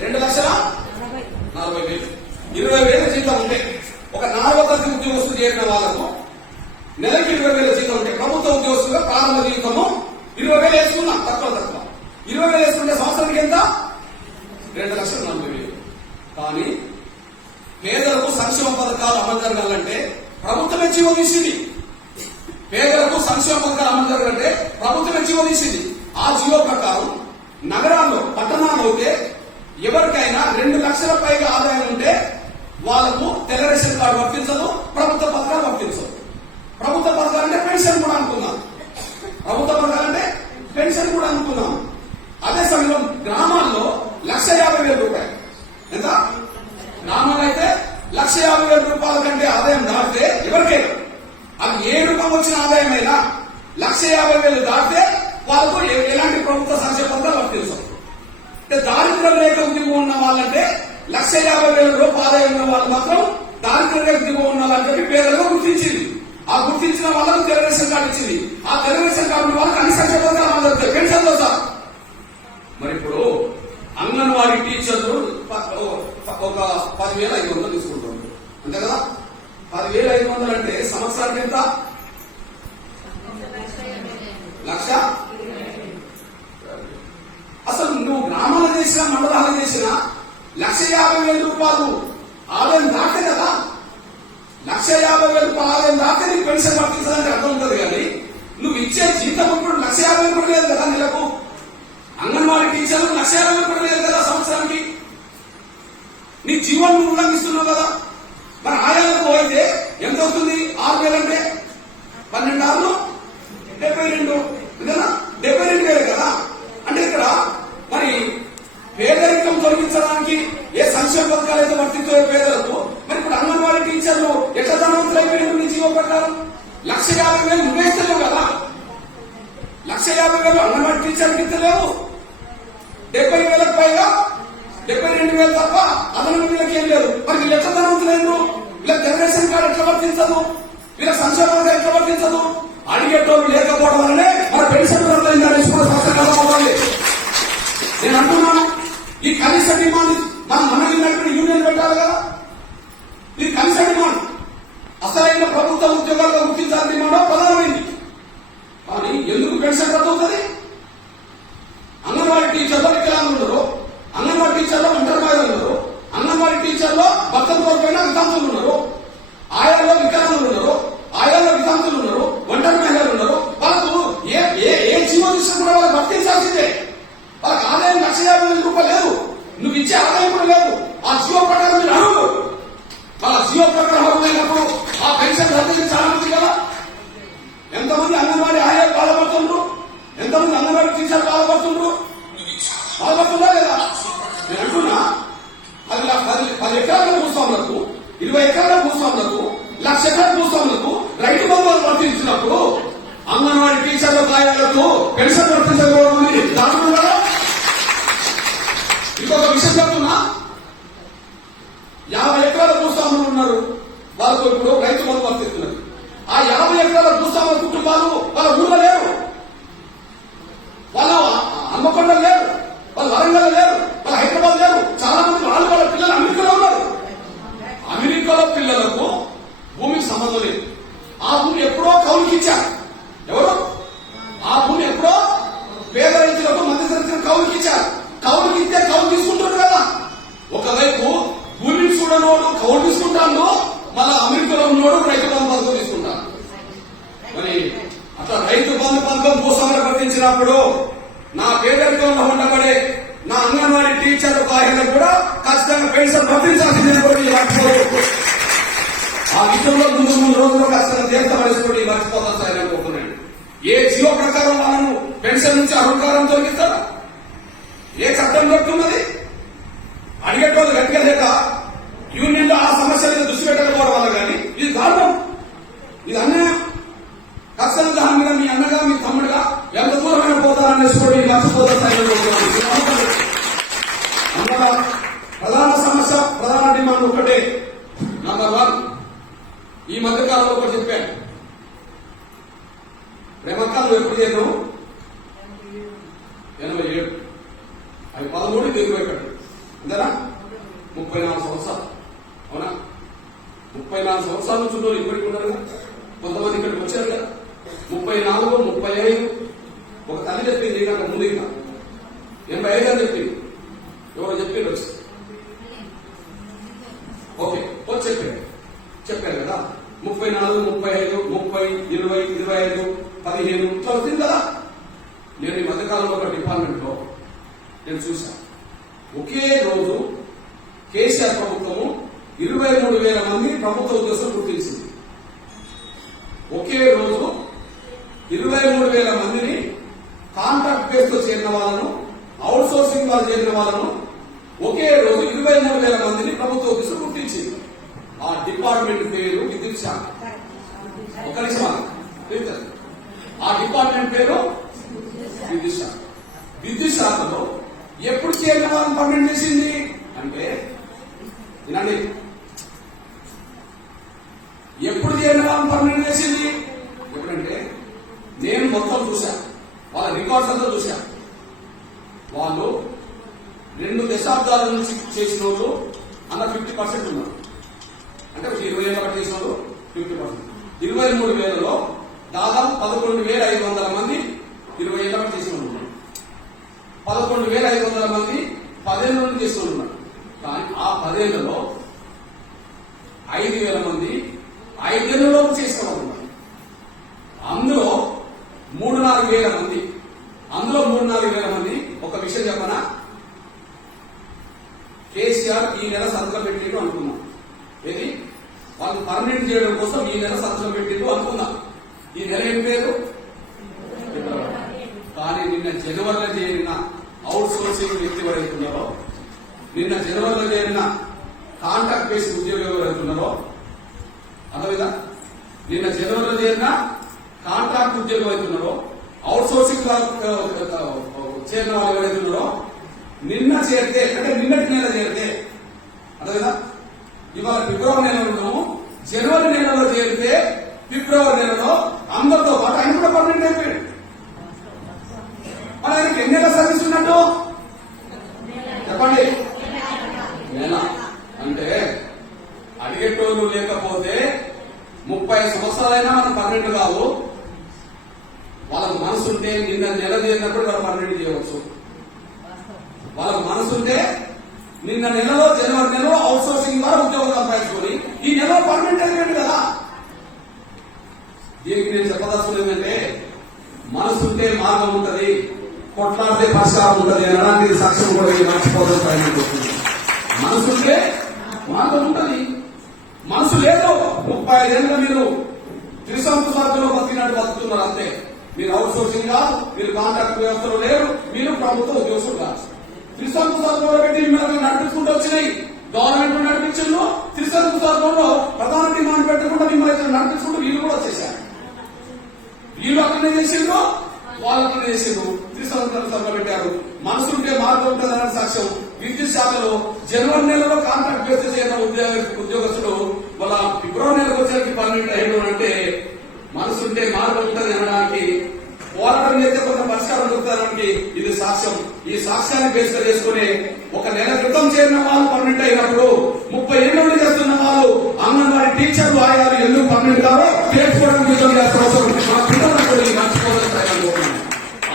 2,40,000 20,000 జీతం ఉంటే ఒక 4వ తరగతి ఉద్యోగస్తులు చేరిన వాళ్ళకు నెలకి 20,000 జీతం ఉంటే ప్రభుత్వ ఉద్యోగస్తులుగా ప్రారంభ జీతము 20,000 వేసుకున్నాం. తక్కువ 20,000 వేసుకుంటే సంవత్సరానికి ఎంత? 2,40,000. కానీ పేదలకు సంక్షేమ పథకాలు అమలు జరగాలంటే ప్రభుత్వమే జీవో తీసింది. పేదలకు సంక్షేమ పథకాలు అమలు జరగాలంటే ప్రభుత్వమే జీవో తీసింది. ఆ జీవో ప్రకారం నగరాల్లో పట్టణాల్లో అయితే ఎవరికైనా 2 లక్షల పైగా ఆదాయం ఉంటే వాళ్లకు తెల్ల రేషన్ కార్డు వర్తించదు, ప్రభుత్వ పథకాలు వర్తించదు. ప్రభుత్వ పథకాలు అంటే పెన్షన్ కూడా అనుకున్నాం. ప్రభుత్వ పథకాలు అంటే పెన్షన్ కూడా అనుకున్నాం. అదే సమయంలో గ్రామాల్లో 1,50,000 రూపాయలు. ఎంత? గ్రామాల్లో అయితే 1,50,000 రూపాయల కంటే ఆదాయం దాటితే ఎవరికైనా అది ఏ రూపం వచ్చిన ఆదాయమైనా 1,50,000 దాటితే వాళ్ళకు ఎలాంటి ప్రభుత్వ సంక్షేమ పథకాలు వర్తించవు. అంటే దారిద్ర్య రేఖ దిగువ ఉన్న వాళ్ళంటే 1,50,000 రూపాయల ఆదాయం ఉన్న వాళ్ళు మాత్రం దారిద్ర్య రేఖ దిగువ ఉన్న వాళ్ళని పేదలుగా గుర్తించింది. ఆ గుర్తించిన వాళ్ళకు తెల్ల రేషన్ కార్డు ఇచ్చింది. ఆ తెల్ల రేషన్ కార్డు వాళ్ళకి అన్ని సంక్షేమ పథకాలు అమలు జరుగుతాయి, పెన్షన్తో సహా. మరి ఇప్పుడు అంగన్వాడీ టీచర్లు ఒక 10,500 తీసుకుంటారు, అంతే కదా? 10,500 అంటే సంవత్సరానికి ఎంత? 1,00,000. అసలు నువ్వు గ్రామాలు చేసినా మండలాలు చేసినా 1,50,000 రూపాయలు ఆదాయం దాటే కదా. 1,50,000 రూపాయలు ఆదాయం దాటే నీకు పెన్షన్ వర్తించడానికి అర్థం ఉంటుంది. కానీ నువ్వు ఇచ్చే జీతం ఇప్పుడు 1,50,000 కూడా లేదు కదా నెలకు. అంగన్వాడీ టీచర్లు 1,50,000 కూడా లేదు కదా సంవత్సరానికి. నీ జీవనం నువ్వు ఉల్లంఘిస్తున్నావు కదా. మరి ఆయాలకు అయితే ఎంత అవుతుంది? 6,000 అంటే 12 ఆరులు 72, 72,000 కదా. అంటే ఇక్కడ మరి పేదరికం తొలగించడానికి ఏ సంక్షేమ పథకాలు అయితే వర్తించే పేదలకు మరి ఇప్పుడు అంగన్వాడీ టీచర్లు ఎట్లా ధనవంతులు అయిపోయిన నీ జీవో ప్రకారం 1,50,000 నువ్వేస్తలేవు కదా. 1,50,000 అంగన్వాడీ టీచర్కి ఇస్తలేవు. 70,000 పైగా 72,000 తప్ప అదనపు వీళ్ళకి ఏం లేదు. మరి వీళ్ళు ఎట్లా ధనవంతులైనరు? వీళ్ళకి తెల్ల రేషన్ కార్డు ఎట్లా వర్తించదు? వీళ్ళ సంక్షేమ పథకం ఎట్లా వర్తించదు? అడిగేటోళ్ళు లేకపోవడం వల్లనే మన పెన్షన్ అవ్వాలి. నేను అంటున్నాను, ఈ కనీస డిమాండ్ మనకి యూనియన్ పెట్టాలి కదా. ఇది కనీస డిమాండ్. అసలైన ప్రభుత్వ ఉద్యోగాల్లో గుర్తించాలని డిమాండ్ ప్రధానమైంది. కానీ ఎందుకు పెన్షన్ రద్దు అవుతుంది? అంగన్వాడీ టీచర్లో వికలాంగులు ఉన్నారు, అంగన్వాడీ టీచర్లో ఒంటరి మహిళలు ఉన్నారు, అంగన్వాడీ టీచర్లో భర్తలు కోల్పోయిన వితంతులు ఉన్నారు, ఆయాల్లో వికలాంగులు ఉన్నారు, ఆయాల్లో వితంతులు ఉన్నారు, ఒంటరి మహిళలు ఉన్నారు. వాళ్ళకు ఏ జీవో తీసుకుని కూడా వాళ్ళకి వర్తించాల్సిందే. వాళ్ళకి ఆదాయం 1,50,000 రూపాయలు లేదు. నువ్వు ఇచ్చే ఆదాయం కూడా లేదు. ఆ జీవో ప్రకారం మీరు అడుగు. వాళ్ళ జీవో ప్రకారం అడుగుతున్నప్పుడు ఆ పెన్షన్ రద్దు చాలా మంది కదా. ఎంతమంది అంగన్వాడీ ఆయాలు బాధపడుతుండ్రు, ఎంతమంది అంగన్వాడీ టీచర్లు బాధపడుతుండ్రు లేదా? నేను అంటున్నా, 10 ఎకరాల భూస్వాములకు, 20 ఎకరాల భూస్వాములకు, 1,00,000 ఎకరాల భూస్వాములకు రైతు బంధువులు వర్తించినప్పుడు అంగన్వాడీ టీచర్ల కార్యాలకు పెన్షన్ వర్తించకూడదు. ఇంకొక విషయం చెప్తున్నా, 50 ఎకరాల భూస్వాములు ఉన్నారు, వాళ్ళకు ఇప్పుడు రైతు బంధు వర్తిస్తున్నారు. ఆ 50 ఎకరాల భూస్వాముల కుటుంబాలు వాళ్ళ ఊళ్ళో లేరు, వాళ్ళ హన్మకొండలో లేరు, వాళ్ళు వరంగల్ లేరు, వాళ్ళు హైదరాబాద్ లేరు. చాలా మంది వాళ్ళ పిల్లలు అమెరికాలో ఉన్నారు. అమెరికాలో పిల్లలకు భూమికి సంబంధం లేదు. ఆ భూమి ఎప్పుడో కౌలుకి ఇచ్చారు. ఎవరు? ఆ భూమి ఎప్పుడో పేద రైతులకు మధ్యతరగతి కౌలుకి ఇచ్చారు. కౌలుకి ఇస్తే కౌలు తీసుకుంటారు కదా. ఒకవైపు భూమిని చూడనోడు కౌలు తీసుకుంటాను, మళ్ళా అమెరికాలో ఉన్నోడు రైతు బంధు పథకం తీసుకుంటారు. మరి అట్లా రైతు బంధు పథకం భూస్వాములు వర్తించినప్పుడు నా పేదరికంలో ఉండబడే నా అంగన్వాడీ టీచర్ కార్యాలకు కూడా ఖచ్చితంగా పెన్షన్ వర్తించాల్సిందే. ఆ విషయంలో ముందు రోజుల్లో ఖచ్చితంగా తీర్థపడేసుకోండి, మర్చిపోతాను సార్ అనుకుంటున్నాను. ఏ జీవో ప్రకారం వాళ్ళను పెన్షన్ నుంచి అహంకారం తొలగిస్తారా? ఏ చట్టం దొరుకుతున్నది? అడిగేటోళ్ళు గట్టిగా లేక యూనియన్ లో ఆ సమస్య మీద దృష్టి పెట్టకపోవడం వల్ల కానీ ఇది దారుణం, ఇది అన్యాయం. ఖచ్చితంగా దాని మీద మీ అన్నగా మీ తమ్ముడుగా ఎంత దూరమైన పోతారనేసుకోండి, మర్చిపోతారు. అందువల్ల ప్రధాన సమస్య, ప్రధాన డిమాండ్ ఒకటే. నంబర్ 1, ఈ మధ్య కాలంలో ఒకటి చెప్పాను, ప్రేమకాలు ఎప్పుడు చేద్దాం? 87 అవి 13 దిగుబడి అంతేనా? 34 సంవత్సరాలు. అవునా? 34 సంవత్సరాల నుంచి ఉన్నోళ్ళు ఇప్పటికి ఉన్నారు కదా, కొంతమంది ఇక్కడికి వచ్చారు కదా. 34, 35. ఒక తల్లి చెప్పింది నాకు ముందు, ఇంకా 85 అని చెప్పింది. ఎవరో చెప్పింది వచ్చి, ఓకే వచ్చి చెప్పారు కదా. 34, 35, 30, 20, 25, 15 ఇట్లా వచ్చింది కదా. నేను ఈ మధ్యకాలంలో ఒక డిపార్ట్మెంట్ లో నేను చూశాను. ఒకే రోజు కేసీఆర్ ప్రభుత్వము 23,000 మంది ప్రభుత్వ ఉద్యోగులు గుర్తించింది. ఒకే రోజు 23,000 మందిని కాంట్రాక్ట్ బేస్ తో చేరిన వాళ్ళను, అవుట్ సోర్సింగ్ వాళ్ళు చేరిన వాళ్ళను ఒకే రోజు 23,000 మందిని ప్రభుత్వ ఉద్యోగులు గుర్తించింది. ఆ డిపార్ట్మెంట్ పేరు విద్యుత్ శాఖ. ఒక నిమిషం, ఆ డిపార్ట్మెంట్ పేరు విద్యుత్ శాఖ. విద్యుత్ శాఖలో ఎప్పుడు చేరిన వాళ్ళని పర్మనెంట్ చేసింది అంటే, వినండి, ఎప్పుడు చేరిన వాళ్ళని పర్మనెంట్ చేసింది ఎప్పుడంటే, నేను మొత్తం చూశా, వాళ్ళ రికార్డ్స్ అంతా చూశా. వాళ్ళు 2 దశాబ్దాల నుంచి చేసిన వాళ్ళు అన్న 50% ఉన్నారు. అంటే 20 ఏళ్ళ బట్టి చేసిన వాళ్ళు 50%. 23,000లో దాదాపు 11,500 మంది 20 ఏళ్ళ బట్టి చేసిన వాళ్ళు ఉన్నారు. 11,500 మంది 10 ఏళ్ళ నుండి చేసిన వాళ్ళు ఉన్నారు. కానీ ఆ 10 ఏళ్లలో 5,000 మంది 5 ఏళ్లలోపు చేసిన వాళ్ళు ఉన్నారు. అందులో 3-4 వేల మంది ఒక విషయం చెప్పనా, కేసీఆర్ ఈ నెల సంతకం పెట్టిండు అనుకున్నాం. ఏది వాళ్ళు పర్మనెంట్ చేయడం కోసం ఈ నెల సంతకం పెట్టిండు అనుకున్నాం. ఈ నెల ఏం పేరు? కానీ నిన్న జనవరిలో చేరిన అవుట్ సోర్సింగ్ వ్యక్తి ఎవరైతున్నారో, నిన్న జనవరిలో చేరిన కాంట్రాక్ట్ బేస్డ్ ఉద్యోగం ఎవరైతున్నారో, అదేవిధంగా నిన్న జనవరిలో చేరిన కాంట్రాక్ట్ ఉద్యోగం అవుతున్నారో, అవుట్ సోర్సింగ్ చేరిన వాళ్ళు ఎవరైతున్నారో, నిన్న చేరితే అంటే నిన్నటి నెల చేరితే, అదేవిధంగా ఇవాళ ఫిబ్రవరి నెలలో ఉన్నాము, జనవరి నెలలో చేరితే ఫిబ్రవరి నెలలో అందరితో పాటు ఆయన కూడా పర్మనెంట్ అయిపోయాడు. మన ఆయనకి ఎన్ని నెలల సర్వీస్ ఉన్నట్టు చెప్పండి? నెల. అంటే అడిగేటోళ్ళు లేకపోతే 30 సంవత్సరాలైనా మనం పర్మనెంట్ కావు. వాళ్ళకు మనసుంటే నిన్న నెల చేరినప్పుడు వాళ్ళు పర్మనెంట్ చేయవచ్చు. వాళ్ళకు మనసుంటే నిన్న నెలలో జనవరి నెలలో అవుట్ సోర్సింగ్ ద్వారా ఉద్యోగం సంపాదించుకొని ఈ నెలలో పర్మనెంట్ అయిపోయింది కదా. దీనికి నేను చెప్పదలుచుకున్నది ఏంటంటే, మనసుంటే మార్గం ఉంటది, కొట్లాడితే పరిష్కారం ఉంటది అనడానికి సాక్ష్యం కూడా మర్చిపోతాం. ప్రయత్నిస్తుంది. మనసుంటే మార్గం ఉంటది, మనసు లేదు. 35 ఏళ్ళలో మీరు త్రిసంతు స్వర్గంలో బతికినట్టు బతుకుతున్నారు అంతే. మీరు అవుట్ సోర్సింగ్ కాదు, మీరు కాంట్రాక్ట్ వ్యవస్థలో లేరు, మీరు ప్రభుత్వ ఉద్యోగులు కాదు. త్రిసంతు స్వర్గంలో పెట్టి మిమ్మల్ని నడిపించుకుంటూ వచ్చినాయి. గవర్నమెంట్ నడిపించిండు. త్రిసంతు స్వర్గంలో ప్రధాన డిమాండ్ పెట్టకుండా మిమ్మల్ని నడిపించుకుంటూ వీళ్ళు కూడా వచ్చేసారు. వీళ్ళు అక్కడనే చేసిండ్రు, వాళ్ళు అక్కడనే చేసిండ్రు. త్రిసంతు స్వర్గం పెట్టారు. మనసుంటే మార్గం ఉంటుందన్న సాక్ష్యం విద్యుత్ శాఖలో జనవరి నెలలో కాంట్రాక్ట్ బేస్ చేసిన ఉద్యోగస్తులు వాళ్ళ ఫిబ్రవరి నెలకు వచ్చేసరికి పర్మనెంట్ అయ్యాడు అంటే, మనసుంటే మార్గం ఉంటుంది అనడానికి, పోరాటం చేస్తే కొంత పరిష్కారం దొరుకుతానికి ఇది సాక్ష్యం. ఈ సాక్ష్యాన్ని బేస్ చేసుకుని 1 నెల క్రితం చేరిన వాళ్ళు పర్మనెంట్ అయినప్పుడు 30 ఏళ్ళ నుండి చేస్తున్న వాళ్ళు అంగన్వాడీ టీచర్లు ఆయాలు ఎందుకు పర్మనెంట్ కావో తెలుసుకోవడం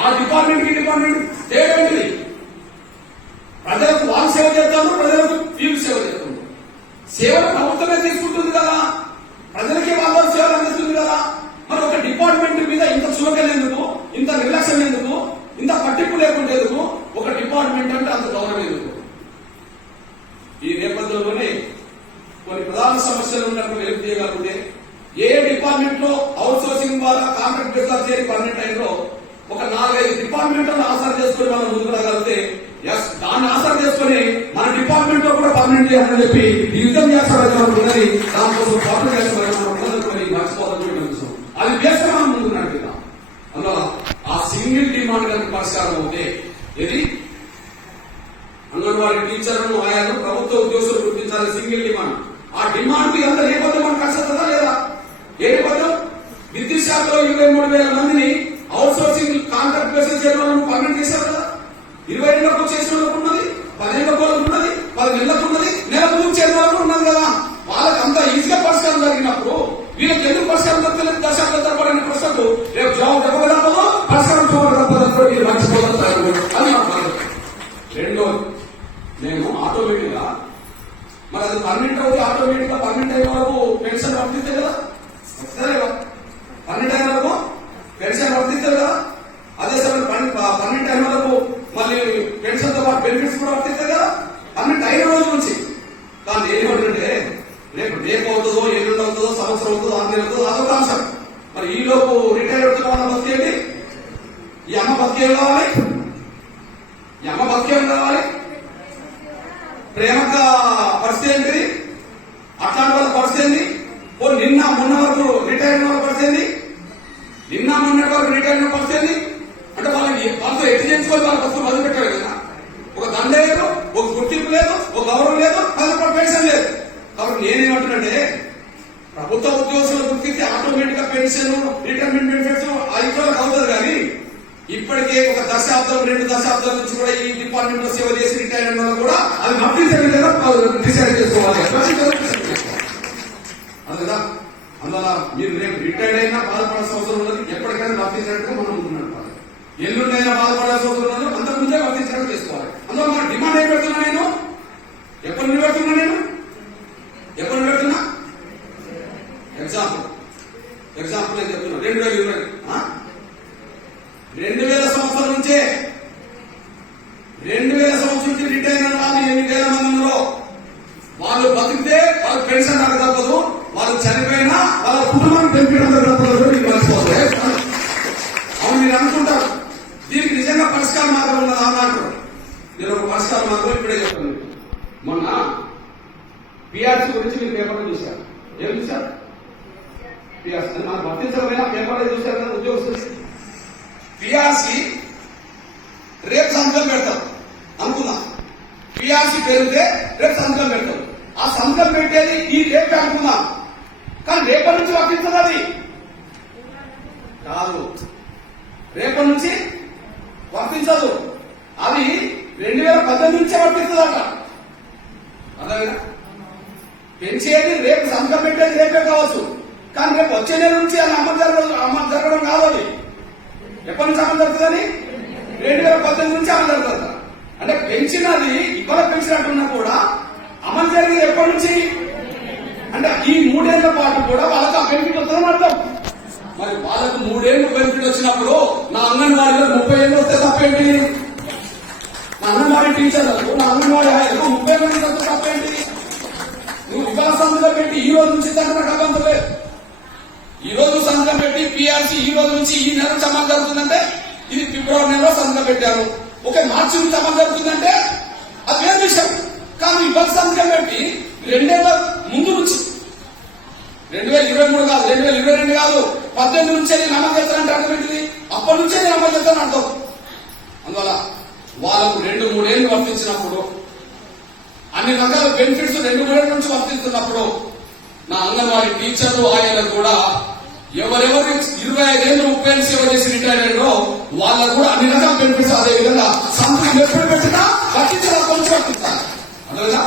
ఆ డిపార్ట్మెంట్ ఈ డిపార్ట్మెంట్ తేవేంటిది? ప్రజలకు వాళ్ళు సేవ చేస్తాను, ప్రజలకు వీళ్ళు సేవ చేస్తున్నారు. సేవలు ప్రభుత్వమే తీసుకుంటుంది కదా, ప్రజలకి వాళ్ళ సేవలు అందిస్తుంది కదా. మరి ఒక డిపార్ట్మెంట్ మీద ఇంత చులకన ఎందుకు, ఇంత నిర్లక్ష్యం ఎందుకు, ఇంత పట్టింపు లేకుండా ఎందుకు? ఒక డిపార్ట్మెంట్ అంటే అంత గౌరవం ఎందుకు? ఈ నేపథ్యంలోనే కొన్ని ప్రధాన సమస్యలు ఉన్నట్టు వెలుగు తీయగలిగితే, ఏ డిపార్ట్మెంట్ లో అవుట్ సోర్సింగ్ ద్వారా కాంట్రాక్ట్ బేస్ చేరి పర్మనెంట్ అయిందో ఒక 4-5 డిపార్ట్మెంట్లను ఆసరా చేసుకుని మనం ముందుకు రాగలిగితే, దాన్ని ఆసరా చేసుకుని మన డిపార్ట్మెంట్ లో కూడా పర్మనెంట్ చేయాలని చెప్పి ఈ యుద్ధం చేస్తారని దానికోసం పాటు చేస్తారని మర్చిపోతాం. అది బేస్ మనం ముందుకు నడిపిద్దాం. అందులో ఆ సింగిల్ డిమాండ్ కనుక పరిష్కారం అవుతే, ఇది అంగన్వాడీ టీచర్లను ఆయాలను ప్రభుత్వ ఉద్యోగులు గుర్తించాలని సింగిల్ డిమాండ్. ఆ డిమాండ్ ఎంత నేపథ్యం మనకు కష్టదా లేదా? ఏ నేపథ్యం? విద్యుత్ శాఖలో 23,000 మందిని అవుట్ సోర్సింగ్ కాంట్రాక్ట్ బేసిస్ చేయడం పర్మనెంట్ చేశారు కదా. 20 ఏళ్ళకు చేసిన వాళ్ళకు ఉన్నది, 10 ఏళ్ళకు ఉన్నది, వీళ్ళకి ఎందుకు పరిష్కారం దొరకలేదు? దశాబ్దాల తరబడిన ప్రశ్నలు రేపు జవాబు చెప్పగలరు, పరిష్కారం చూడగలరు, మీరు మర్చిపోతారు అని మాట్లాడారు. రెండోది, నేను ఆటోమేటిక్ గా మరి అది పర్మనెంట్ అవుతుంది. ఆటోమేటిక్ గా పర్మనెంట్ అయిన వరకు పెన్షన్ వర్తిస్తే కదా, సరే పర్మనెంట్ అయిన వరకు పెన్షన్ వర్తిస్తారు కదా. అదే సమయం పర్మనెంట్ అయిన వరకు మళ్ళీ పెన్షన్ తో పాటు బెనిఫిట్స్ కూడా వర్తిస్తాయి కదా పర్మనెంట్ అయిన రోజు నుంచి. కానీ ఏమంటే రేపు అవుతుందో, ఎల్లుండి అవుతుందో, సంవత్సరం అవుతుందో, 6 నెలలు అవుతుందో, అదొక అంశం. మరి ఈ లోపు రిటైర్ అవుతున్న వాళ్ళ బతికేంటి? ఈ అమ్మ బతికేం కావాలి? ఈ అమ్మ బతికేం కావాలి? ప్రేమక పరిస్థితి ఏంటి? అట్లాంటి వాళ్ళ పరిస్థితి ఏంటి? నిన్న మొన్న వరకు రిటైర్ అయిన వాళ్ళ పరిస్థితి ఏంటి? నిన్న మొన్న వరకు రిటైర్ అయిన పరిస్థితి ఏంటి? అంటే వాళ్ళతో ఎట్టి చేయించుకొని వాళ్ళ బతుకు మొదలు పెట్టారు కదా. ఒక దండ లేదు, ఒక గుర్తింపు లేదు, ఒక గౌరవం లేదు, 10 రూపాయల పెన్షన్ లేదు. కాబట్టి నేనేమంటున్నానంటే ప్రభుత్వ ఉద్యోగులు గుర్తించి ఆటోమేటిక్ గా పెన్షన్, రిటైర్మెంట్ బెనిఫిట్స్ ఆ ఇంట్లోకి అవుతుంది. కానీ ఇప్పటికే ఒక దశాబ్దం 2 దశాబ్దాల నుంచి కూడా ఈ డిపార్ట్మెంట్ లో సేవ చేసి రిటైర్ అయిన వాళ్ళు కూడా అది వర్తించే విధంగా డిసైడ్ చేసుకోవాలి. అందుదా అందువల్ల మీరు రేపు రిటైర్డ్ అయినా బాధపడాల్సిన అవసరం ఉన్నది. ఎప్పటికైనా వర్తించినట్టుగా మనం ఉంటున్నాడు. ఎల్లుండైనా బాధపడాల్సిన అవసరం ఉన్నది. అంతకుముందే వర్తించినట్టు చేసుకోవాలి. అందులో మన డిమాండ్ ఏం పెడుతున్నా? నేను ఎప్పటి నుండి పెడుతున్నా? ఎప్పటి నుండి పెడుతున్నా? ఎగ్జాంపుల్ నేను చెప్తున్నా. 2020 సంవత్సరం నుంచే 2000 సంవత్సరం నుంచి రిటైర్ అయిన వాళ్ళు 8,000 మంది ఉన్నారో వాళ్ళు బతికితే వాళ్ళకి పెన్షన్ నాకు తప్పదు, వాళ్ళు చనిపోయినా వాళ్ళ కుటుంబానికి బెనిఫిట్ అందరూ తప్పదు. అవును, మీరు అనుకుంటారు దీనికి నిజంగా పరిష్కార మార్గం ఉన్నదా అన్నట్టు. నేను ఒక పరిష్కార మార్గం ఇప్పుడే చెప్తాను. మొన్న పిఆర్సీ గురించి మీరు పేపర్లో చూశారు. ఏం చూశారు? పిఆర్సీ అది మనకు వర్తించకపోయినా పేపర్లో చూశారు కదా ఉద్యోగస్తులు. పిఆర్సీ రేపు సంతకం పెడతారు అనుకుందాం. పిఆర్సీ పెరిగితే రేపు సంతకం పెడతారు. ఆ సంతకం పెట్టేది ఈ రేపు అనుకుందాం. కానీ రేపటి నుంచి వర్తించదు. అది కాదు, రేపటి నుంచి వర్తించదు. అది 2018 నుంచే వర్తిస్తుందట. అదేనా? పెంచేది రేపు, సంతకం పెట్టేది రేపే కావచ్చు. కానీ రేపు వచ్చే నెల నుంచి అది అమలు జరగడం కాదు. అది ఎప్పటి నుంచి అమలు జరుగుతుందని 2018 నుంచి అమలు జరుగుతుంది. అంటే పెంచినది ఇవాళ పెంచినట్టున్నా కూడా అమలు జరిగేది ఎప్పటి నుంచి అంటే ఈ 3 ఏళ్ల పాటు కూడా వాళ్ళకి ఆ బెనిఫిట్ వస్తుందని అర్థం. మరి వాళ్ళకు 3 ఏళ్ళు బెనిఫిట్ వచ్చినప్పుడు నా అంగన్వాడీలో 30 ఏళ్ళు వస్తే తప్పేంటి? నా అంగన్వాడీ టీచర్లకు, నా అంగన్వాడీ ఆయనకు 30 ఏళ్ళు వస్తే తప్పేంటి? నువ్వు ఇవాళ సంతకం పెట్టి ఈ రోజు నుంచి తగ్గ డబ్బంతలేదు. ఈ రోజు సంతకం పెట్టి పిఆర్సీ ఈ రోజు నుంచి ఈ నెల నుంచి అమలు జరుగుతుందంటే ఇది ఫిబ్రవరి నెలలో సంతకం పెట్టారు. ఒకే మార్చి నుంచి అమలు జరుగుతుందంటే అది వేరే విషయం. కానీ ఇవాళ సంతకం పెట్టి 2 ఏళ్ల ముందు నుంచి 2023 కాదు, 2022 కాదు, 18 నుంచే నేను అమలు చేస్తానంటే అర్థం ఏంటిది? అప్పటి నుంచే నేను అమలు చేస్తాను అర్థం. అందువల్ల వాళ్ళకు 2-3 ఏళ్ళు వర్తించినప్పుడు అన్ని రకాల బెనిఫిట్స్ 2-3 ఏళ్ళ నుంచి వర్తిస్తున్నప్పుడు నా అంగన్వాడీ టీచర్లు ఆయన కూడా ఎవరెవరు 25 ఏళ్ళు 30 ఏళ్ళు సేవ చేసి రిటైర్ అయ్యారో వాళ్ళకు కూడా అన్ని రకాల బెనిఫిట్స్ అదే విధంగా సంతకం ఎప్పుడు పెట్టినా వర్తించాలి. కొంచెం వర్తించాలి. అదేవిధంగా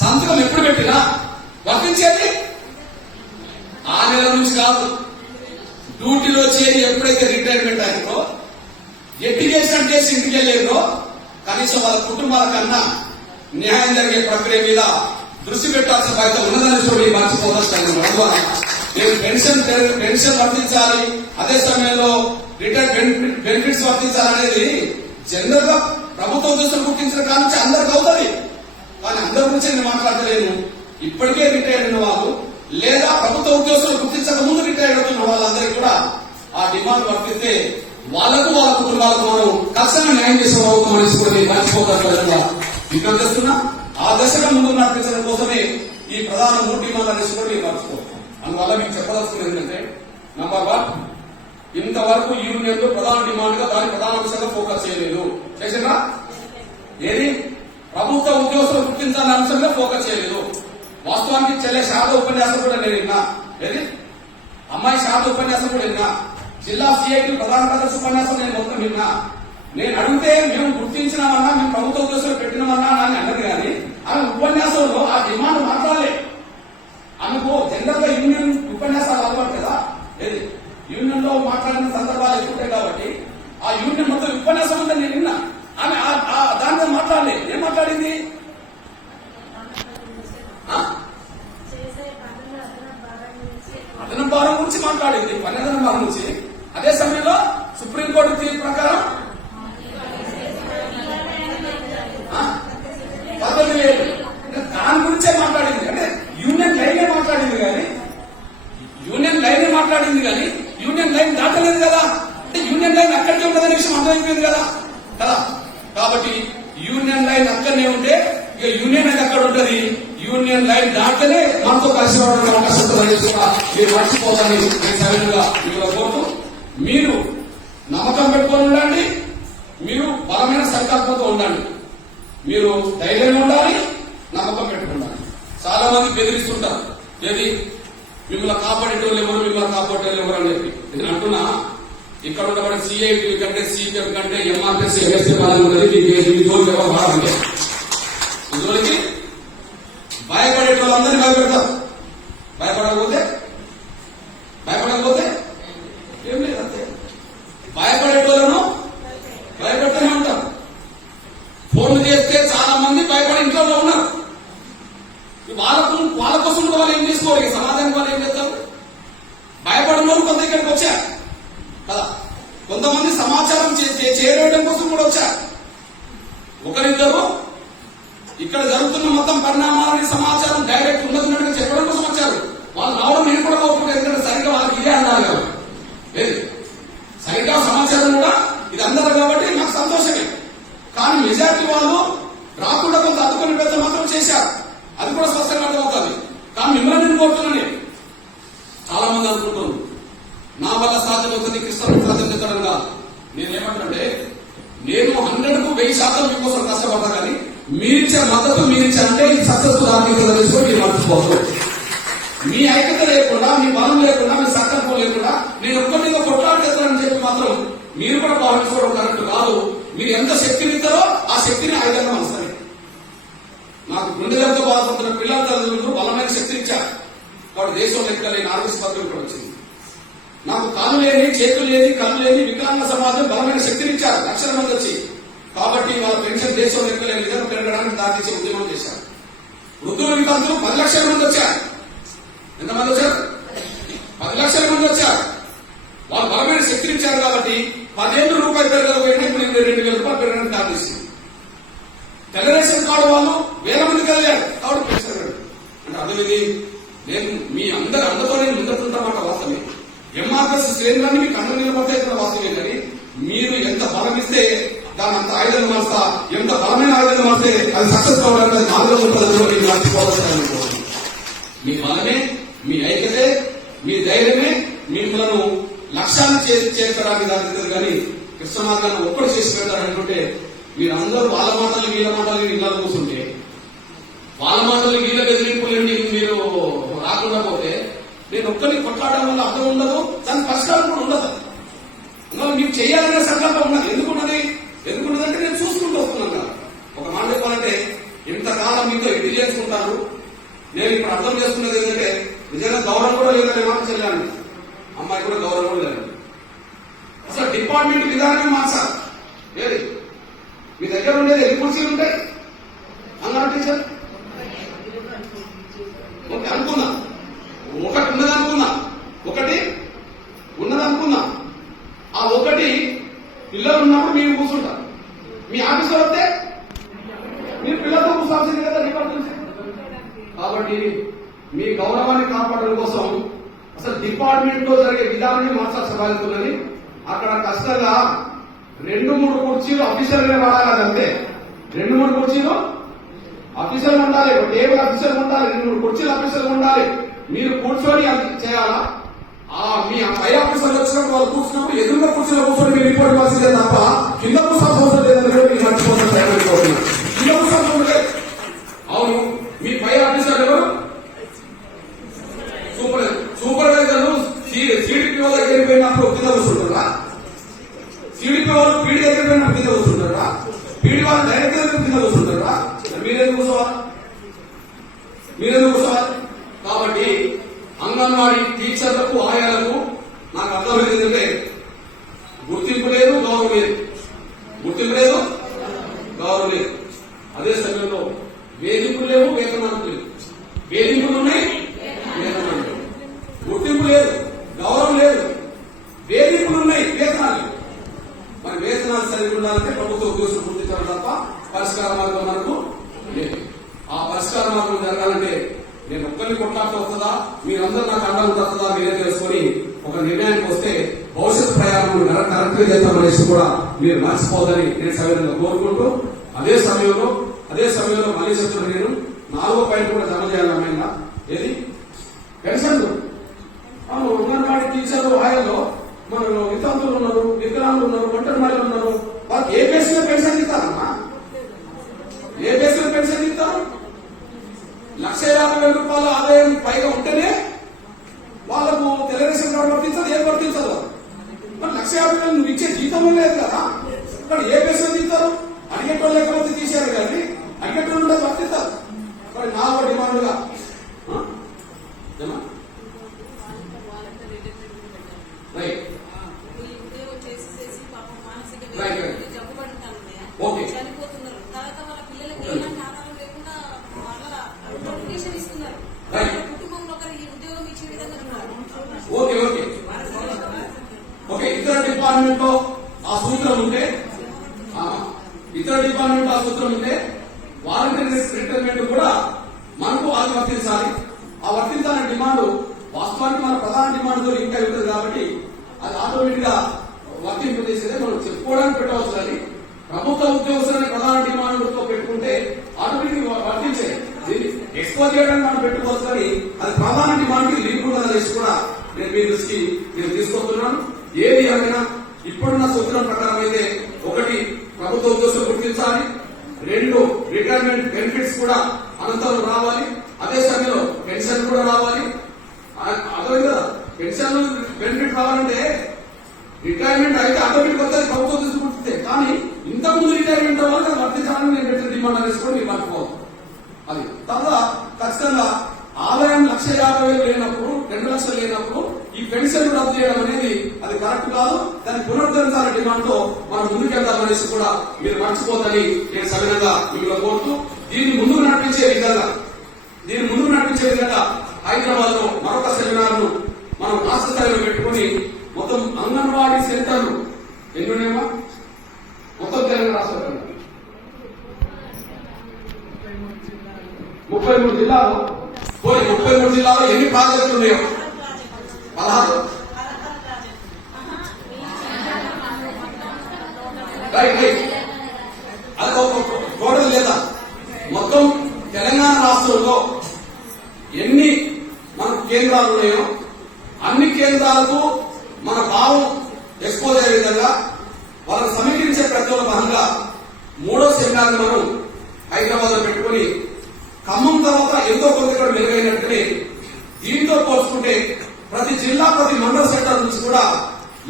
సంతకం ఎప్పుడు పెట్టినా వర్తించేది ఆ నెల నుంచి కాదు. డ్యూటీలో చేరి ఎప్పుడైతే రిటైర్మెంట్ అయిందో, ఎట్టి చేసినట్టు చేసి ఇంటికి వెళ్ళేదో కనీసం వాళ్ళ కుటుంబాల కన్నా న్యాయం జరిగే ప్రక్రియ మీద దృష్టి పెట్టాల్సిన బాధ్యత ఉన్నదని చూడండి. మర్చిపోవచ్చు. నేను పెన్షన్ వర్తించాలి, అదే సమయంలో రిటైర్ బెనిఫిట్స్ వర్తించాలనేది జనరల్ గా ప్రభుత్వ ఉద్యోగులు గుర్తించిన కాదు నుంచి అందరికి అవుతుంది. కానీ అందరి గురించి నేను మాట్లాడలేను. ఇప్పటికే రిటైర్ అయిన వాళ్ళు లేదా ప్రభుత్వ ఉద్యోగులు గుర్తించక ముందు రిటైర్ అవుతున్న వాళ్ళందరికీ కూడా ఆ డిమాండ్ వర్తిస్తే వాళ్ళకు వాళ్ళ కుటుంబాలకు మనం ఖచ్చితంగా న్యాయం చేసే ప్రభుత్వం అనేసి మర్చిపోతారు. ఇంకా చేస్తున్నా ఆ దశగా ముందు నడిపించడం కోసమే ఈ ప్రధాన 3 డిమాండ్లు అనేసి కూడా మీరు మర్చిపోతాం. అందువల్ల మీకు చెప్పదలుచుకున్నది ఏంటంటే, నంబర్ 1, ఇంతవరకు యూనియన్లు ప్రధాన డిమాండ్ గా దాని ప్రధాన అంశంగా ఫోకస్ చేయలేదు. చేసినా ఏది ప్రభుత్వ ఉద్యోగులు గుర్తించాలనే అంశంగా ఫోకస్ చేయలేదు. వాస్తవానికి చెల్లె శారద ఉపన్యాసం కూడా నేను విన్నా. ఏది అమ్మాయి శారద ఉపన్యాసం కూడా విన్నా. జిల్లా సిఐటి ప్రధాన కార్యదర్శి ఉపన్యాసం నేను మొత్తం విన్నా. నేను అడిగితే మేము గుర్తించినామన్నా, మేము ప్రభుత్వ ఉద్యోగులు పెట్టినామన్నా అని అన్నది. కానీ ఆమె ఉపన్యాసంలో ఆ డిమాండ్ మాట్లాడలే. ఆమెకు జనరల్ గా యూనియన్ ఉపన్యాసాలు మాట్లాడలే. ఏం మాట్లాడింది? అదనం భారం గురించి మాట్లాడింది, పని అదనం భారం గురించి. అదే సమయంలో సుప్రీంకోర్టు తీర్పు ప్రకారం 18,000 దాని గురించే మాట్లాడింది. అంటే యూనియన్ లైనే మాట్లాడింది కానీ యూనియన్ లైన్ దాటలేదు కదా. అంటే యూనియన్ లైన్ అక్కడికే ఉండదనే విషయం అర్థమైపోయింది కదా. కాబట్టి యూనియన్ లైన్ అక్కడనే ఉంటే ఇక యూనియన్ అనేది అక్కడ ఉంటది. యూనియన్ లైన్ దాటనే మనతో కలిసి రావడానికి అవకాశం ఉంటుందని మీరు మర్చిపోతారని నేను సరైనగా మీరు కోరుతూ, మీరు నమ్మకం పెట్టుకొని ఉండండి, మీరు బలమైన సంకల్పంతో ఉండండి, మీరు ధైర్యంగా ఉండాలి, నమ్మకం పెట్టుకుండాలి. చాలా మంది బెదిరిస్తుంటారు, ఏది మిమ్మల్ని కాపాడేటోళ్ళు ఎవరు, మిమ్మల్ని కాపాడేటోళ్ళు ఎవరు అని చెప్పి. నేను అంటున్నా, ఇక్కడ ఉన్న సిఐటి కంటే సీపీఎం కంటే ఎంఆర్ఎస్ ఎంఎస్సీ వాళ్ళకి జోలికి ఎవరు వాడాలంటే ఈ జోలికి భయపడేటోళ్ళందరినీ భయపెడతారు. భయపడకపోతే ఏం లేదు, అంతే. భయపడేటోళ్ళను భయపెడతానే ఉంటారు. ఫోన్లు చేస్తే చాలా మంది భయపడే ఇంట్లో ఉన్నారు. వాళ్ళ కోసం కూడా వాళ్ళు ఏం చేసుకోవాలి, సమాజానికి వాళ్ళు ఏం చేస్తారు? భయపడిన వాళ్ళు కొంత ఇక్కడికి వచ్చారు కదా, కొంతమంది సమాచారం చేరేయడం కోసం కూడా వచ్చారు. ఒకరిద్దరు ఇక్కడ జరుగుతున్న మొత్తం పరిణామాలని సమాచారం డైరెక్ట్ ఉన్నట్టుగా చెప్పడం కోసం వచ్చారు. వాళ్ళు రావడం నేను కూడా కోరుకుంటే, ఎందుకంటే సరిగ్గా వాళ్ళకి ఇదే అన్నారు కాబట్టి, సరిగ్గా సమాచారం కూడా ఇది అందరు కాబట్టి నాకు సంతోషమే. కానీ మెజార్టీ వాళ్ళు రాకుండా కొంత అద్దుకొని పెద్ద మాత్రం చేశారు, అది కూడా స్పష్టంగా అర్థమవుతుంది. కానీ మిమ్మల్ని నేను కోరుతున్నాను, చాలా మంది అనుకుంటున్నారు నా వల్ల సాధ్యమవుతుంది, కృష్ణ సాధ్యం కాదు. నేనేమంటే, నేను 100కు 1000% మీకోసం కష్టపడతా, కానీ మీరిచ్చే మద్దతు మీరిచ్చారంటే ఈ సక్సెస్ఫుల్ ఆర్థిక తెలుసుకొని మీరు మర్చిపోతారు. మీ ఐక్యత లేకుండా, మీ బలం లేకుండా, మీ సంకల్పం లేకుండా నేను ఒక్కటిగా కొట్లాడేస్తానని చెప్పి మాత్రం మీరు కూడా భావించుకోవడం కరెక్ట్ కాదు. మీరు ఎంత శక్తిని ఇస్తారో ఆ శక్తిని ఆయుధంగా మనసారి. నాకు గుండెలతో బాధపడుతున్న పిల్లల తల్లిదండ్రులు బలమైన శక్తిని ఇచ్చారు. వాడు దేశం లెక్కలేని ఆర్మీస్ పత్రిక కూడా వచ్చింది. నాకు కాలు లేని, చేతులు లేని, కళ్ళు లేని వికలాంగ సమాజం బలమైన శక్తిని ఇచ్చారు, లక్షల మంది వచ్చి. కాబట్టి వాళ్ళ పెన్షన్ దేశం లెక్కలేని విధంగా పెరగడానికి దారితీసే ఉద్యమం చేశారు. వృద్ధుల వికలాంగులు 10 లక్షల మంది వచ్చారు. ఎంతమంది వచ్చారు? 10 లక్షల మంది వచ్చారు. వాళ్ళు బలమైన శక్తిని ఇచ్చారు కాబట్టి 10,000 రూపాయలు పెరగకపోయినా ఇప్పుడు 2,000 రూపాయలు పెరగడానికి దారితీసింది. తెల్లరేషన్ కార్డు వాళ్ళు 1000 మంది కలిగారు కాబట్టి పెన్షన్ అంటే అర్థమైంది. నేను మీ అందరితో నేను ముందుంటామాట వాస్తవమే. ఎంఆర్ఎస్ శ్రేణులన్నీ మీకు అండ నిలబడతాయి వాస్తవమే. కానీ మీరు ఎంత బలం ఇస్తే దాని అంత ఆయుధం మారుస్తా, ఎంత బలమైన ఆయుధం మారితే అది సక్సెస్ కావడానికి నాలుగు ఉంటుంది. మర్చిపోవచ్చు. మీ బలమే, మీ ఐక్యతే, మీ ధైర్యమే మిమ్మల్ని లక్ష్యాన్ని చేర్చడానికి దాని. కానీ కృష్ణ మార్గాన్ని ఒక్కడు చేసి పెడతారనుకుంటే మీరందరూ వాళ్ళ మాటలు వీళ్ళ మాటలు ఇళ్ళ కూర్చుంటే, వాళ్ళ మాటలు వీళ్ళ బెదిరింపులండి మీరు రాకుండా పోతే నేను ఒక్కరిని కొట్లాడడం వల్ల అర్థం ఉండదు, దాని పరిష్కారం కూడా ఉండదు. మీకు చేయాలనే సంకల్పం ఉన్నది. ఎందుకున్నదంటే నేను చూసుకుంటూ వస్తున్నాను కదా. ఒక మాట చెప్పాలంటే, ఇంతకాలం మీతో ఇది చేసుకుంటారు. నేను ఇప్పుడు అర్థం చేసుకున్నది ఏంటంటే, నిజంగా గౌరవం కూడా లేదంటే మాట చెల్లాను, అమ్మాయి కూడా గౌరవం కూడా లేదు. అసలు డిపార్ట్మెంట్ విధానమే మార్చాలి. ఏది మీ దగ్గర ఉండేది ఎన్ని కుర్చీలు ఉంటాయి అన్నారు టీచర్? ఓకే అనుకున్నా, ఒకటి ఉన్నదనుకున్నా. ఆ ఒకటి పిల్లలు ఉన్నప్పుడు మీరు కూర్చుంటారు. మీ ఆఫీసులో వస్తే మీరు పిల్లలతో కూర్చోాల్సింది కదా డిపార్ట్మెంట్. కాబట్టి మీ గౌరవాన్ని కాపాడడం కోసం అసలు డిపార్ట్మెంట్ లో జరిగే విధానాన్ని మార్చాల్సిన బాధ్యత ఉన్నది. అక్కడ కష్టంగా 2-3 కుర్చీలు ఆఫీసర్లే వాడాలి. అంతే, 2-3 కుర్చీలు ఆఫీసర్లు ఉండాలి, టేబుల్ ఆఫీసర్లు ఉండాలి, 2-3 కుర్చీలు ఆఫీసర్లు ఉండాలి. మీరు కూర్చొని అది చేయాలా? మీ పై ఆఫీసర్లు వచ్చినప్పుడు వాళ్ళు కూర్చున్నప్పుడు ఎదురుగా కుర్చీలో కూర్చొని మీరు రిపోర్ట్ ఇవ్వాల్సిందే తప్ప కింద కూర్చోవలసిన అవసరం లేదని కూడా మీరు మర్చిపోతున్నారు. కింద కూర్చోవలసిన అవును, మీ పై ఆఫీసర్లు ఎవరు? సూపర్వైజర్లు సిడిపి వాళ్ళ దగ్గరికి పోయినప్పుడు కింద కూర్చుంటారా? సిడిపి వాళ్ళు పీడి దగ్గర పోయినప్పుడు కింద కూర్చుంటారా? పీడి వాళ్ళు డైరెక్టర్ దగ్గర కింద కూర్చుంటారా? మీరెందుకు కూర్చోవాలి? కాబట్టి అంగన్వాడీ టీచర్లకు, ఆయాలకు నాకు అర్థమైంది ఏంటంటే, గుర్తింపు లేదు, గౌరవం లేదు. అదే సమయంలో వేధింపులు లేవు, వేతనాలు లేవు. వేధింపులు ఉన్నాయి, వేతనాలు లేవు. గుర్తింపు లేదు, గౌరవం లేదు. వేధింపులు ఉన్నాయి, వేతనాలు లేవు. మరి వేతనాలు సరిగ్గా ఉండాలంటే ప్రభుత్వ ఉద్యోగులు గుర్తించడం తప్ప పరిష్కార మార్గం మనకు లేదు. ఆ పరిష్కార మార్గం జరగాలంటే నేను ఒక్కరిని కొట్లాట వస్తుందా, మీరందరూ నాకు అండ ఉంటుందా మీరే తెలుసుకొని ఒక నిర్ణయానికి వస్తే భవిష్యత్ ప్రయాణం కరెక్ట్ గా చేస్తామనేసి కూడా మీరు మర్చిపోదని నేను సవిధంగా కోరుకుంటూ అదే సమయంలో మళ్ళీ చెప్తున్నాను, నేను 4వ పాయింట్ కూడా జమ చేయాలన్నా ఏది పెన్షన్. అంగన్వాడీ టీచర్లు ఆయనలో మన వితంతులు ఉన్నారు, వికలాంగులు ఉన్నారు, ఒంటరి మహిళలు ఉన్నారు. వాళ్ళకి ఏ బేస్లో పెన్షన్ ఇస్తారమ్మా? ఏ బేస్లో పెన్షన్ ఇస్తారు? 1,50,000 రూపాయల ఆదాయం పైగా ఉంటేనే వాళ్ళకు తెలుగుదేశం కార్డు వర్తించదు, ఏం వర్తించదు. మరి 1,50,000 నువ్వు ఇచ్చే జీతం లేదు కదా, మరి ఏ బేస్లో తీస్తారు? అడిగేటోళ్ళు లేకపోతే తీశారు కానీ అడిగేటోళ్ళు ఉంటే వర్తిస్తారు. మరి 4వ డిమాండ్గా right okay okay okay okay ఇతర డిపార్ట్మెంట్ లో ఆ సూత్రం ఉంటే వాలంటీర్ రిటైర్మెంట్ కూడా మనకు అది వర్తించాలి. ఆ వర్తించాలనే డిమాండ్ వాస్తవానికి మన ప్రధాన డిమాండ్ తో లింక్ అయి ఉంటుంది కాబట్టి అది ఆటోమేటిక్ గా వర్తింపు చేసేదే మనం చెప్పుకోవడానికి పెట్టవచ్చు. కానీ ప్రభుత్వ ఉద్యోగస్తులని ప్రధాన డిమాండ్ తో పెట్టుకుంటే ఆటోమేటిక్ వర్తించే ఎక్స్పోజ్ చేయడానికి మనం పెట్టుకోవచ్చు. కానీ అది ప్రధాన డిమాండ్ కి లింక్ ఉందని తెలిసి కూడా నేను మీ దృష్టికి నేను తీసుకొస్తున్నాను. ఏది ఏమైనా ఇప్పుడున్న సూత్రం ప్రకారం అయితే 1 ప్రభుత్వ ఉద్యోగస్తులు గుర్తించాలి, 2 రిటైర్మెంట్ బెనిఫిట్స్ కూడా అనంతరం రావాలి, అదే సమయంలో పెన్షన్ కూడా రావాలి. అదే కదా పెన్షన్ బెనిఫిట్ రావాలంటే రిటైర్మెంట్ అయితే ఆటోమేటిక్ వస్తుంది ప్రభుత్వం తీసుకుంటే. కానీ ఇంతకుముందు రిటైర్మెంట్ అవ్వాలి వర్తించాలని నేను పెట్టిన డిమాండ్ అనేసి కూడా మీరు మర్చిపోవాలి. అది తర్వాత ఖచ్చితంగా ఆదాయం 1,50,000 లేనప్పుడు 2 లక్షలు లేనప్పుడు ఈ పెన్షన్ రద్దు చేయడం అనేది అది కరెక్ట్ కాదు. దాన్ని పునరుద్ధరించాలనే డిమాండ్ తో మనం ముందుకెళ్తామనేసి కూడా మీరు మర్చిపోద్దని నేను సవినంగా మిమ్మల్ని కోరుతూ దీన్ని ముందుకు నడిపించే విధంగా హైదరాబాద్ లో మరొక సెమినార్ ను మనం రాష్ట్ర స్థాయిలో పెట్టుకుని మొత్తం అంగన్వాడీ సెంటర్లు ఎన్ని ఉన్నాయమ్మా మొత్తం తెలంగాణ రాష్ట్రంలో 33 జిల్లాలో 33 జిల్లాలో ఎన్ని ప్రాజెక్టులు ఉన్నాయో 16 అది టోటల్ లేదా మొత్తం తెలంగాణ రాష్ట్రంలో ఎన్ని మన కేంద్రాలు ఉన్నాయో అన్ని కేంద్రాలకు మన భావం ఎక్స్పోజ్ అయ్యే విధంగా వాళ్ళని సమీకరించే ప్రక్రియలో భాగంగా 3వ సెమినార్ మనం హైదరాబాద్ లో పెట్టుకుని ఖమ్మం తర్వాత ఎంతో కొంత కూడా మెరుగైనట్టునే దీంతో పోల్చుకుంటే ప్రతి జిల్లా ప్రతి మండల సెంటర్ నుంచి కూడా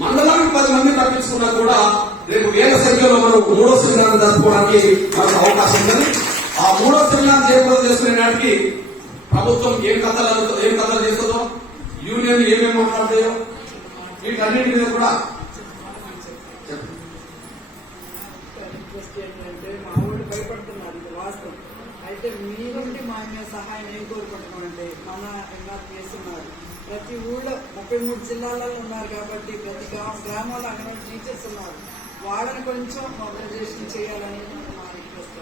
మండలానికి 10 మంది తప్పించుకున్నా కూడా రేపు వేల సంఖ్యలో మనం 3వ సెమినార్ జరుపుకోవడానికి మనకు అవకాశం ఉంది. ఆ 3వ సెమినార్ చేపలు చేసుకునే నాటికి ప్రభుత్వం ఏం కథలు చేస్తుందో, యూనియన్ ఏమేమి మాట్లాడతాయో వీటన్నిటి మీద కూడా మా ఊళ్ళు భయపడుతున్నారు. ఇది వాస్తవం. అయితే మీ నుండి మా మీద సహాయం ఏం కోరుకుంటున్నామంటే మన ఎంఆర్ చేస్తున్నారు. ప్రతి ఊళ్ళో 33 జిల్లాలలో ఉన్నారు కాబట్టి ప్రతి గ్రామంలో అంగన్వాడీ టీచర్స్ ఉన్నారు. వాళ్ళని కొంచెం మొబిలైజేషన్ చేయాలని మా రిక్వెస్ట్.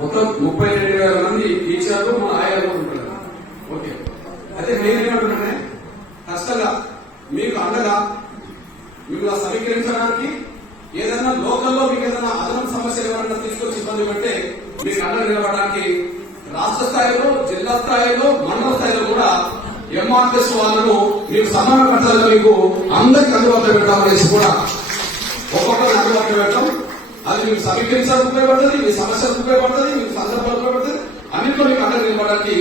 మొత్తం 32,000 మంది టీచర్లు మన ఆయాలు ఉంటున్నారు. ఓకే అయితే నేనేమంటున్నానే కష్టంగా మీకు అండగా మిమ్మల్ని సమీకరించడానికి ఏదైనా లోకల్లో మీకు ఏదైనా అదనపు సమస్యలు ఎవరైనా తీసుకొచ్చి ఇబ్బంది పడితే మీకు అండ నిలబడడానికి రాష్ట్ర స్థాయిలో, జిల్లా స్థాయిలో, మండల స్థాయిలో కూడా ఎంఆర్ఎస్ వాళ్ళను మీకు సమన్వయపరచాలని మీకు అందరికి అందుబాటులో పెట్టామనేసి కూడా ఒక్కొక్కరు అందుబాటులో పెట్టడం అది మీకు సమీకరించడానికి ఉపయోగపడుతుంది, మీ సమస్యలకు ఉపయోగపడుతుంది, మీకు సందర్భాలకు ఉపయోగపడుతుంది, అన్నింటిలో మీకు అండగా నిలబడడానికి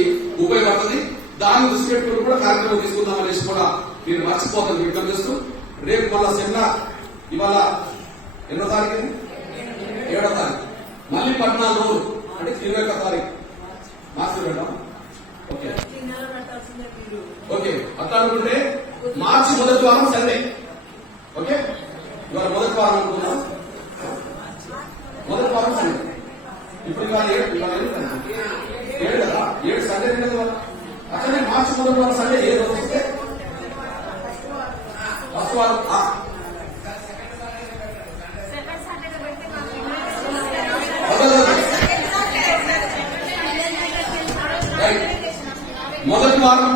ఉపయోగపడుతుంది. దాన్ని దృష్టి పెట్టుకుని కూడా కార్యక్రమం తీసుకుందామనేసి కూడా మీరు మర్చిపోతాను విజ్ఞప్తి చేస్తూ రేపు మళ్ళా సెమినార్ ఇవాళ 8వ తారీఖు 7వ తారీఖు మళ్ళీ 14 రోజులు అంటే 21వ తారీఖు మార్చి పెట్టాం. ఓకే ఓకే అట్లా అనుకుంటే మార్చి 1వ వారం సండే. ఓకే ఇవాళ 1వ వారం అనుకుందాం. ఏడు సండే తినదు కదా. అట్లనే మార్చి మొదటి వారం సండే ఏ రోజు వస్తే ఫస్ట్ వారం మొదటి వారం